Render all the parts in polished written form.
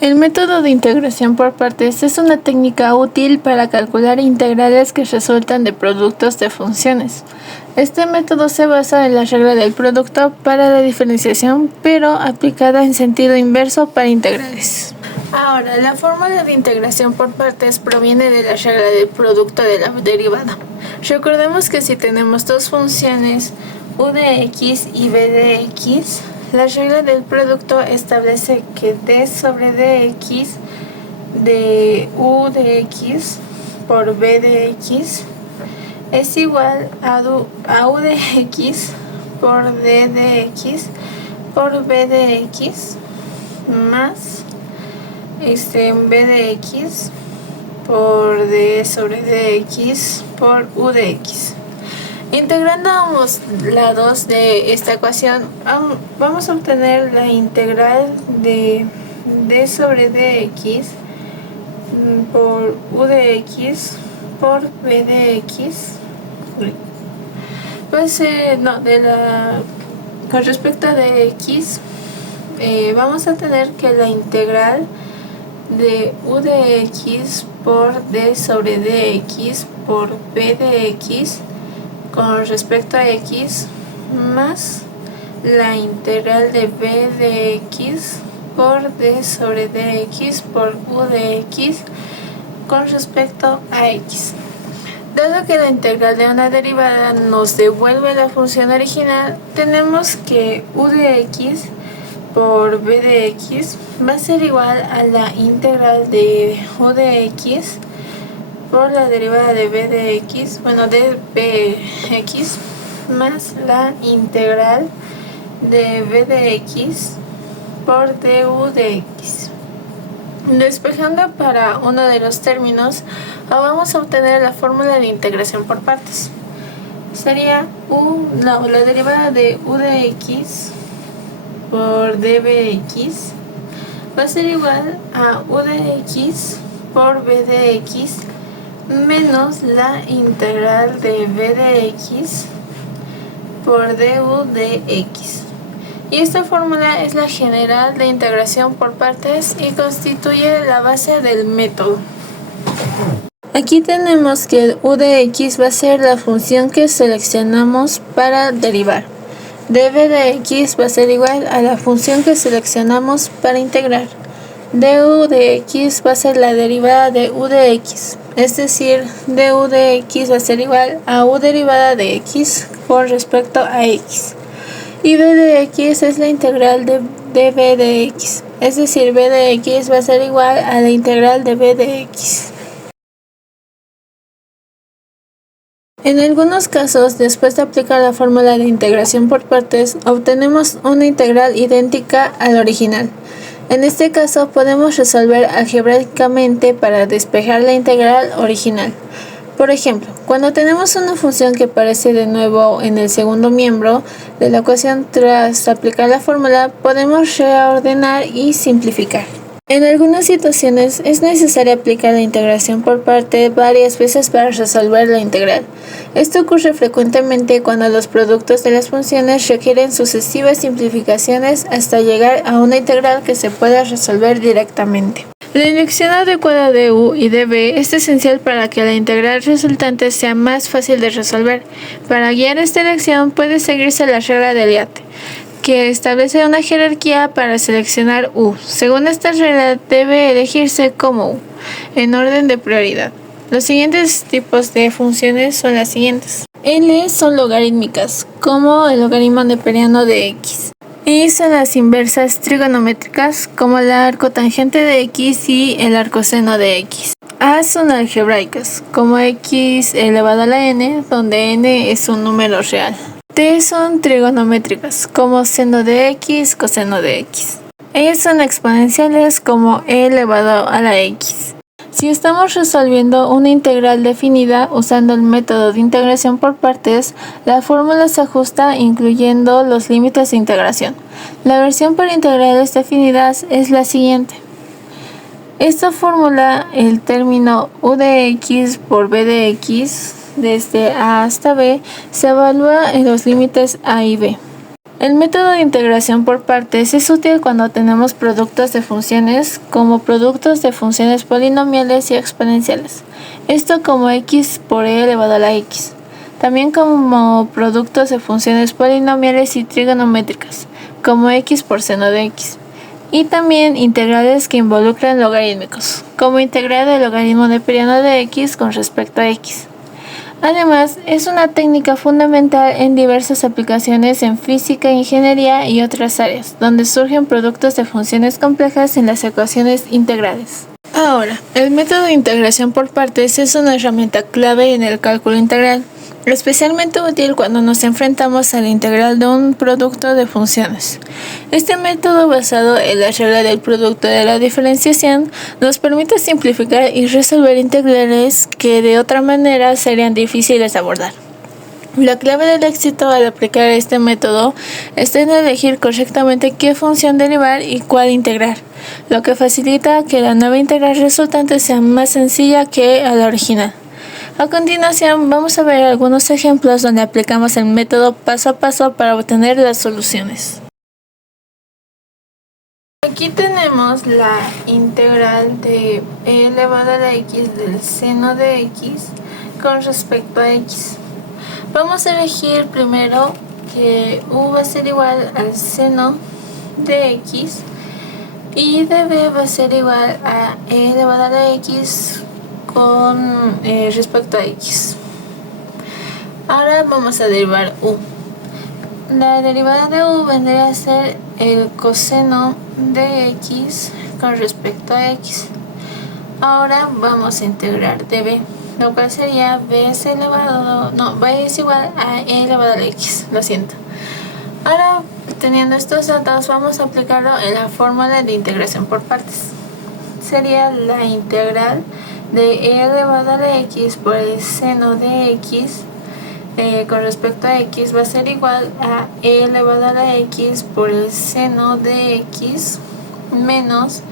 El método de integración por partes es una técnica útil para calcular integrales que resultan de productos de funciones. Este método se basa en la regla del producto para la diferenciación, pero aplicada en sentido inverso para integrales. Ahora, la fórmula de integración por partes proviene de la regla del producto de la derivada. Recordemos que si tenemos dos funciones, u de x y b de x, la regla del producto establece que d sobre dx de u de x por b de x es igual a u de x por d de x por b de x más b de x por d sobre dx por u de x. Integrando ambos lados de esta ecuación, vamos a obtener la integral de d sobre dx por u de x por b de x. Con respecto a dx, vamos a tener que la integral de u de x por d sobre dx por b de x con respecto a x más la integral de b de x por d sobre dx por u de x con respecto a x. Dado que la integral de una derivada nos devuelve la función original, tenemos que u de x por b de x va a ser igual a la integral de u de x por la derivada de b de x, de bx, más la integral de b de x por du de x. Despejando para uno de los términos, vamos a obtener la fórmula de integración por partes. Sería la derivada de u de x por dbx va a ser igual a u de x por b de x menos la integral de b de x por du de x. Y esta fórmula es la general de integración por partes y constituye la base del método. Aquí tenemos que u de x va a ser la función que seleccionamos para derivar. db de x va a ser igual a la función que seleccionamos para integrar. du de x va a ser la derivada de u de x, es decir, du de x va a ser igual a u derivada de x con respecto a x. Y b de x es la integral de db de x, es decir, b de x va a ser igual a la integral de b de x. En algunos casos, después de aplicar la fórmula de integración por partes, obtenemos una integral idéntica al original. En este caso, podemos resolver algebraicamente para despejar la integral original. Por ejemplo, cuando tenemos una función que aparece de nuevo en el segundo miembro de la ecuación tras aplicar la fórmula, podemos reordenar y simplificar. En algunas situaciones es necesario aplicar la integración por parte varias veces para resolver la integral. Esto ocurre frecuentemente cuando los productos de las funciones requieren sucesivas simplificaciones hasta llegar a una integral que se pueda resolver directamente. La elección adecuada de u y de b es esencial para que la integral resultante sea más fácil de resolver. Para guiar esta elección puede seguirse la regla de Eliade, que establece una jerarquía para seleccionar u. Según esta regla, debe elegirse como u, en orden de prioridad. Los siguientes tipos de funciones son las siguientes. L son logarítmicas, como el logaritmo neperiano de x. Y son las inversas trigonométricas, como la arcotangente de x y el arcoseno de x. A son algebraicas, como x elevado a la n, donde n es un número real. T son trigonométricas, como seno de x, coseno de x. E son exponenciales, como e elevado a la x. Si estamos resolviendo una integral definida usando el método de integración por partes, la fórmula se ajusta incluyendo los límites de integración. La versión para integrales definidas es la siguiente. Esta fórmula, el término u de x por b de x, desde a hasta b, se evalúa en los límites a y b. El método de integración por partes es útil cuando tenemos productos de funciones como productos de funciones polinomiales y exponenciales, esto como x por e elevado a la x, también como productos de funciones polinomiales y trigonométricas, como x por seno de x, y también integrales que involucran logarítmicos, como integrar el logaritmo neperiano de x con respecto a x. Además, es una técnica fundamental en diversas aplicaciones en física, ingeniería y otras áreas, donde surgen productos de funciones complejas en las ecuaciones integrales. Ahora, el método de integración por partes es una herramienta clave en el cálculo integral, especialmente útil cuando nos enfrentamos a la integral de un producto de funciones. Este método, basado en la regla del producto de la diferenciación, nos permite simplificar y resolver integrales que de otra manera serían difíciles de abordar. La clave del éxito al aplicar este método está en elegir correctamente qué función derivar y cuál integrar, lo que facilita que la nueva integral resultante sea más sencilla que a la original. A continuación, vamos a ver algunos ejemplos donde aplicamos el método paso a paso para obtener las soluciones. Aquí tenemos la integral de e elevado a la x del seno de x con respecto a x. Vamos a elegir primero que u va a ser igual al seno de x y de b va a ser igual a e elevado a la x con respecto a x. Ahora vamos a derivar u. La derivada de u vendría a ser el coseno de x con respecto a x. Ahora vamos a integrar de b, lo cual sería b es igual a e elevado a la x, lo siento. Ahora, teniendo estos datos, vamos a aplicarlo en la fórmula de integración por partes. Sería la integral de e elevado a la x por el seno de x con respecto a x va a ser igual a e elevado a la x por el seno de x menos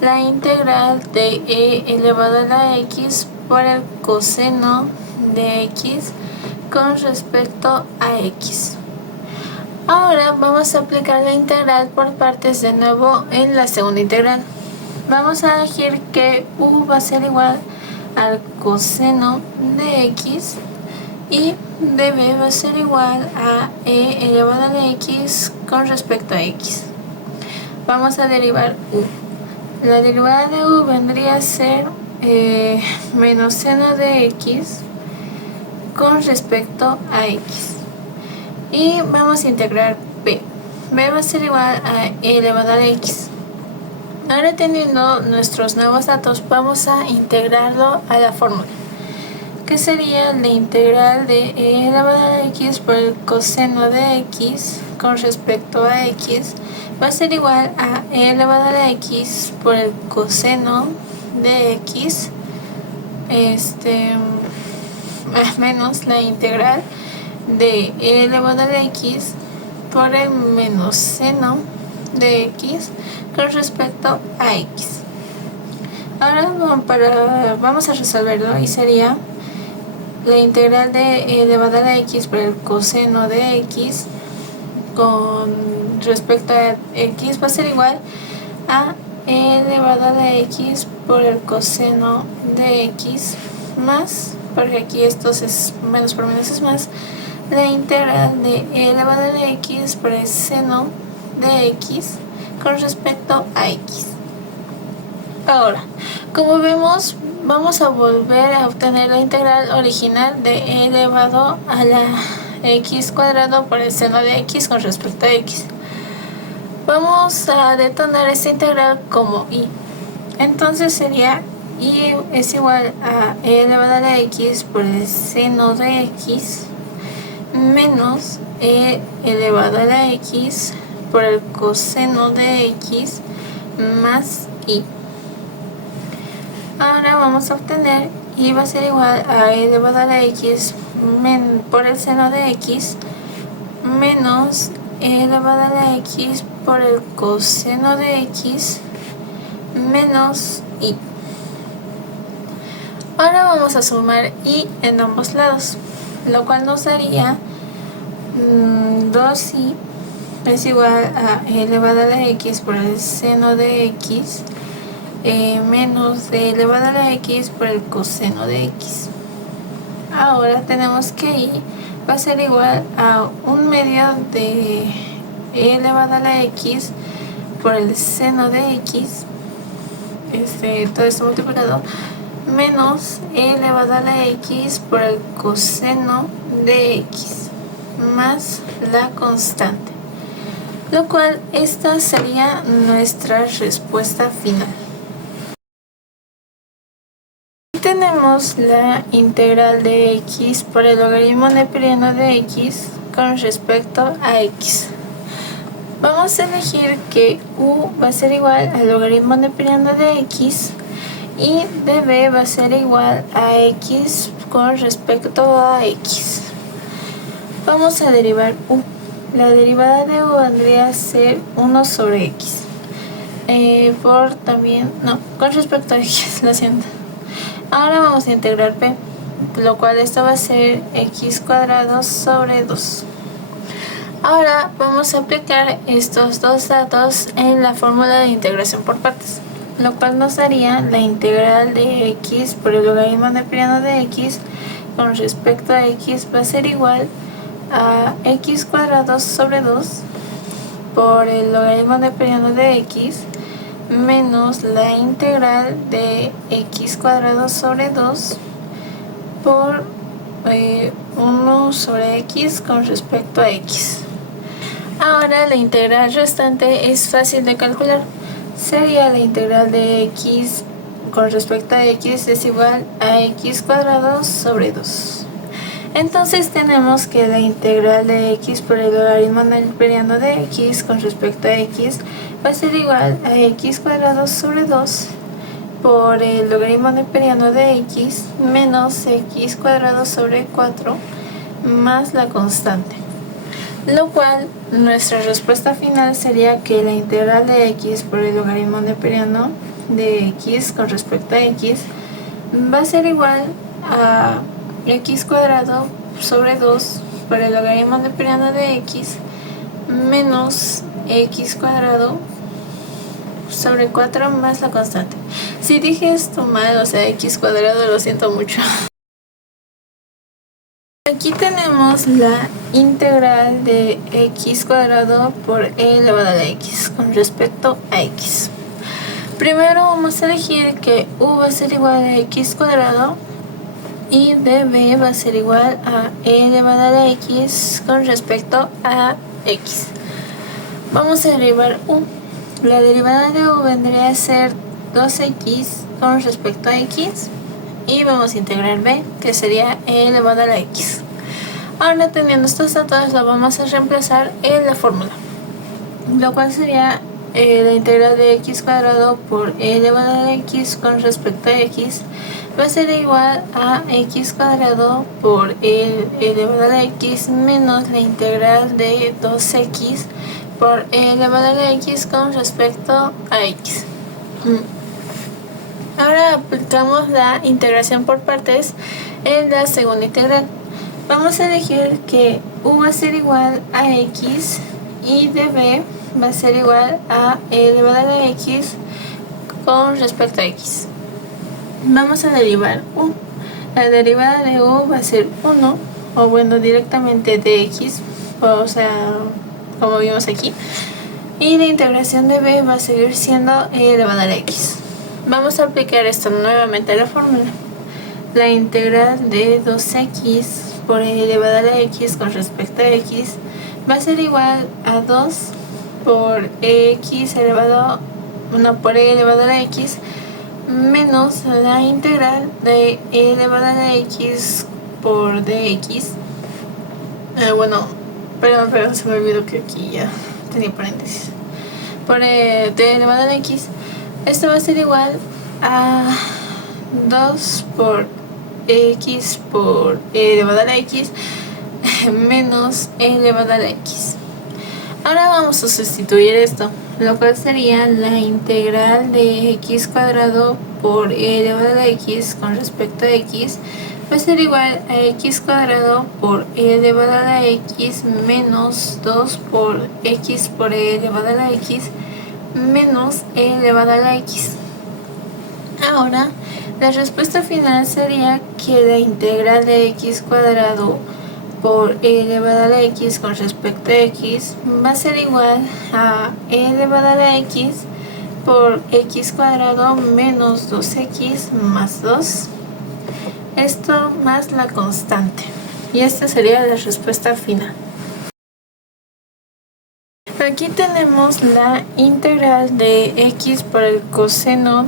la integral de e elevado a la x por el coseno de x con respecto a x. Ahora vamos a aplicar la integral por partes de nuevo en la segunda integral. Vamos a elegir que u va a ser igual al coseno de x y db va a ser igual a e elevado a la x con respecto a x. Vamos a derivar u. La derivada de u vendría a ser menos seno de x con respecto a x. Y vamos a integrar b. b va a ser igual a e elevado a la x. Ahora, teniendo nuestros nuevos datos, vamos a integrarlo a la fórmula, que sería la integral de e elevado a la x por el coseno de x con respecto a x va a ser igual a e elevado a la x por el coseno de x menos la integral de e elevado a la x por el menos seno de x con respecto a x. Ahora vamos a resolverlo y sería la integral de e elevado a la x por el coseno de x con respecto a x va a ser igual a e elevado a la x por el coseno de x más, porque aquí estos es menos por menos es más, la integral de e elevado a la x por el seno de x con respecto a x. Ahora, como vemos, vamos a volver a obtener la integral original de e elevado a la x cuadrado por el seno de x con respecto a x. Vamos a detonar esta integral como y. Entonces sería y es igual a e elevado a la x por el seno de x menos e elevado a la x por el coseno de x más y. Ahora vamos a obtener y va a ser igual a e elevado a la x por el seno de x menos e elevado a la x por el coseno de x menos y. Ahora vamos a sumar y en ambos lados, lo cual nos daría 2y es igual a e elevado a la x por el seno de x menos e elevado a la x por el coseno de x. Ahora tenemos que y va a ser igual a 1/2 de e elevado a la x por el seno de x, todo esto multiplicado, menos e elevado a la x por el coseno de x, más la constante. Lo cual esta sería nuestra respuesta final. Tenemos la integral de x por el logaritmo neperiano de x con respecto a x. Vamos a elegir que u va a ser igual al logaritmo neperiano de x y de b va a ser igual a x con respecto a x. Vamos a derivar u. La derivada de u vendría a ser 1 sobre x. Con respecto a x, lo siento. Ahora vamos a integrar p, lo cual esto va a ser x cuadrado sobre 2. Ahora vamos a aplicar estos dos datos en la fórmula de integración por partes, lo cual nos daría la integral de x por el logaritmo neperiano de x con respecto a x va a ser igual a x cuadrado sobre 2 por el logaritmo neperiano de x menos la integral de x cuadrado sobre 2 por 1 sobre x con respecto a x. Ahora la integral restante es fácil de calcular. Sería la integral de x con respecto a x es igual a x cuadrado sobre 2. Entonces tenemos que la integral de x por el logaritmo neperiano de x con respecto a x va a ser igual a x cuadrado sobre 2 por el logaritmo neperiano de x menos x cuadrado sobre 4 más la constante. Lo cual nuestra respuesta final sería que la integral de x por el logaritmo neperiano de x con respecto a x va a ser igual a x cuadrado sobre 2 por el logaritmo neperiano de x menos x cuadrado sobre 4 más la constante. Si dije esto mal, o sea, x cuadrado, lo siento mucho. Aquí tenemos la integral de x cuadrado por e elevado a la x con respecto a x. Primero vamos a elegir que u va a ser igual a x cuadrado y db va a ser igual a e elevado a la x con respecto a x. Vamos a derivar u. La derivada de u vendría a ser 2x con respecto a x y vamos a integrar b, que sería e elevado a la x. Ahora, teniendo estos datos, lo vamos a reemplazar en la fórmula, lo cual sería la integral de x cuadrado por e elevado a la x con respecto a x va a ser igual a x cuadrado por e elevado a la x menos la integral de 2x por e elevado a la x con respecto a x. Ahora aplicamos la integración por partes en la segunda integral. Vamos a elegir que u va a ser igual a x y db va a ser igual a e elevado a la x con respecto a x. Vamos a derivar u. La derivada de u va a ser 1, o bueno, directamente de x, o sea, como vimos aquí. Y la integración de b va a seguir siendo e elevado a la x. Vamos a aplicar esto nuevamente a la fórmula. La integral de 2x por e elevado a la x con respecto a x va a ser igual a 2 por x elevado, por e elevado a la x menos la integral de e elevado a la x por dx. Perdón, se me olvidó que aquí ya tenía paréntesis. Por d elevado a la x, esto va a ser igual a 2 por x por e elevado a la x menos e elevado a la x. Ahora vamos a sustituir esto, lo cual sería la integral de x cuadrado por e elevado a la x con respecto a x va a ser igual a x cuadrado por e elevado a la x menos 2 por x por e elevado a la x menos e elevado a la x. Ahora, la respuesta final sería que la integral de x cuadrado por e elevado a la x con respecto a x va a ser igual a e elevado a la x por x cuadrado menos 2x más 2, esto más la constante, y esta sería la respuesta final. Aquí tenemos la integral de x por el coseno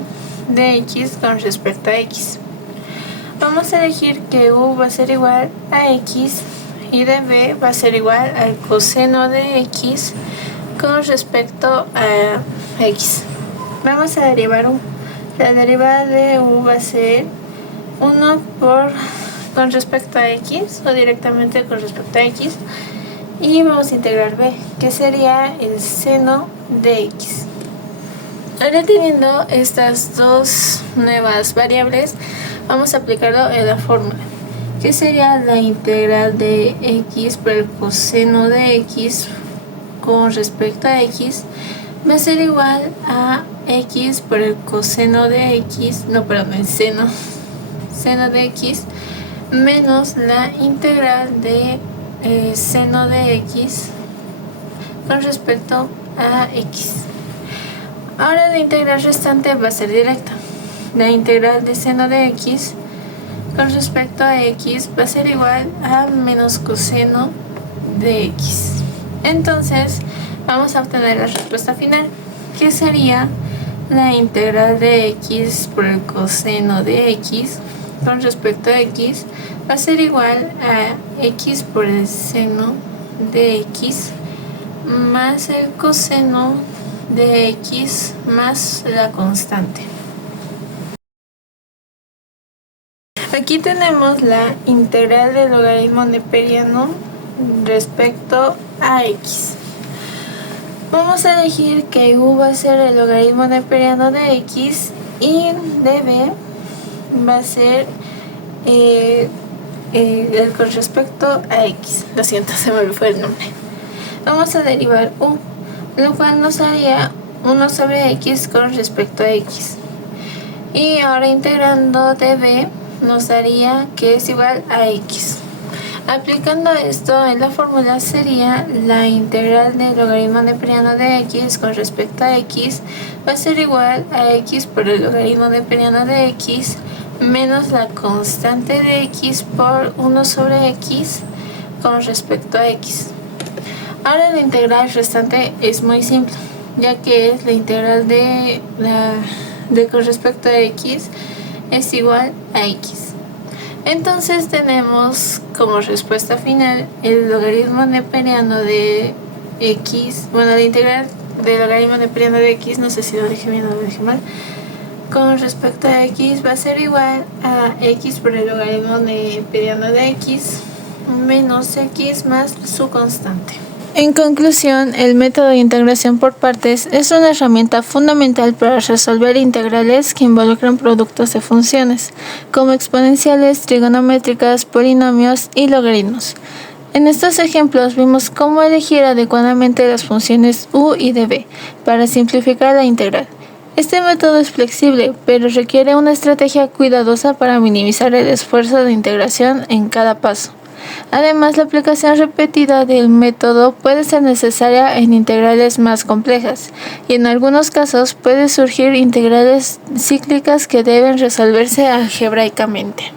de x con respecto a x. Vamos a elegir que u va a ser igual a x y de b va a ser igual al coseno de x con respecto a x. Vamos a derivar u. La derivada de u va a ser 1 con respecto a x o directamente con respecto a x, y vamos a integrar b, que sería el seno de x. Ahora, teniendo estas dos nuevas variables, vamos a aplicarlo en la fórmula, que sería la integral de x por el coseno de x con respecto a x va a ser igual a x por el coseno de x, el seno de x menos la integral de seno de x con respecto a x. Ahora la integral restante va a ser directa. La integral de seno de x con respecto a x va a ser igual a menos coseno de x. Entonces vamos a obtener la respuesta final, que sería la integral de x por el coseno de x con respecto a x va a ser igual a x por el seno de x más el coseno de x más la constante. Aquí tenemos la integral del logaritmo neperiano respecto a x. Vamos a elegir que u va a ser el logaritmo neperiano de x y de b va a ser el con respecto a x. Lo siento, se me fue el nombre. Vamos a derivar u, lo cual nos haría 1 sobre x con respecto a x. Y ahora integrando db nos daría que es igual a x. Aplicando esto en la fórmula sería la integral del logaritmo neperiano de x con respecto a x va a ser igual a x por el logaritmo neperiano de x menos la constante de x por 1 sobre x con respecto a x. Ahora la integral restante es muy simple, ya que es la integral de con respecto a x es igual a x. Entonces tenemos como respuesta final el logaritmo neperiano de x, la integral del logaritmo neperiano de x, no sé si lo dije bien o lo dije mal, con respecto a x va a ser igual a x por el logaritmo neperiano de x menos x más su constante. En conclusión, el método de integración por partes es una herramienta fundamental para resolver integrales que involucran productos de funciones, como exponenciales, trigonométricas, polinomios y logaritmos. En estos ejemplos vimos cómo elegir adecuadamente las funciones u y db para simplificar la integral. Este método es flexible, pero requiere una estrategia cuidadosa para minimizar el esfuerzo de integración en cada paso. Además, la aplicación repetida del método puede ser necesaria en integrales más complejas, y en algunos casos puede surgir integrales cíclicas que deben resolverse algebraicamente.